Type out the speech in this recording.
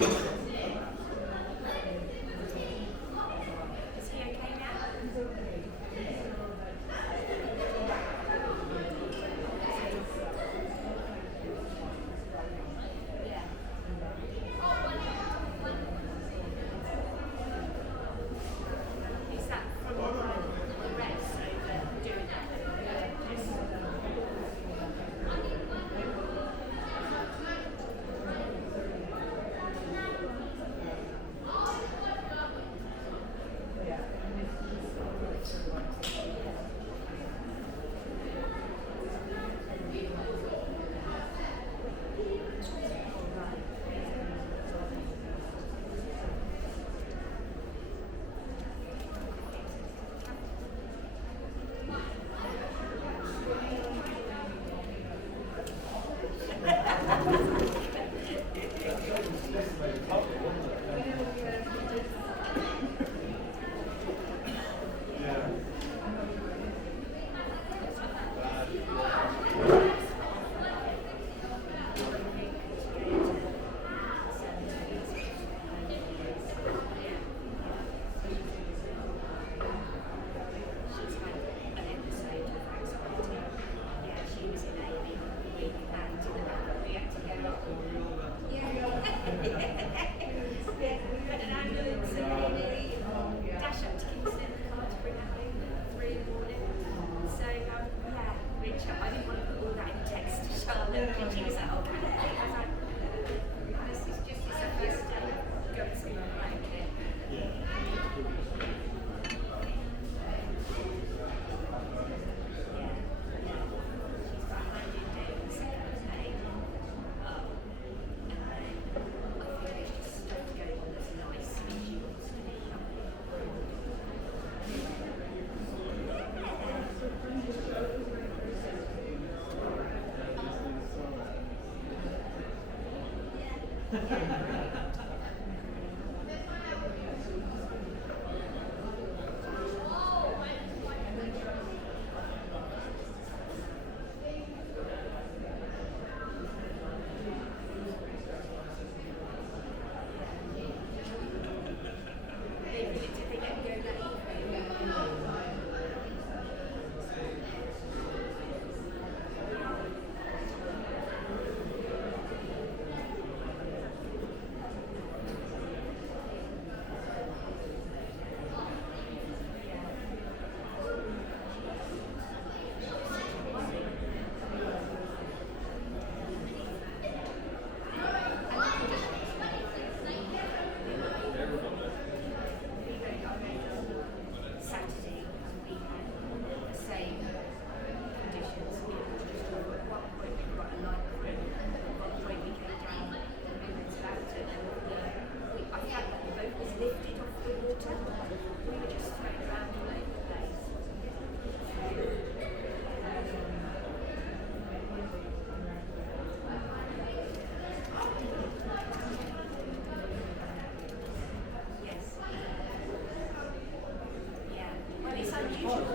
Is he okay now? Yeah. Is that from the rest over doing that? She's had an episode of anxiety. Yeah, she was in A&E and we had to go. Yeah. Yeah, we had an ambulance and A&E, dash up to Kingston in the car to bring her home at 3 in the morning. So, yeah, reach out. I didn't want to put all that in text to Charlotte because she was like, oh, can I? I was like, this is just it's her first day going to my blanket. She's got 100 days Saturday. I think there's just stuff going on that's nice and she wants to be Saturday, we had the same conditions. It was just at one point we got a light room, at one point we came down and we went to Lambton and I felt like the boat was lifted off the water. We were just thrown around all over the place. Yes. Yeah. Well, it's unusual.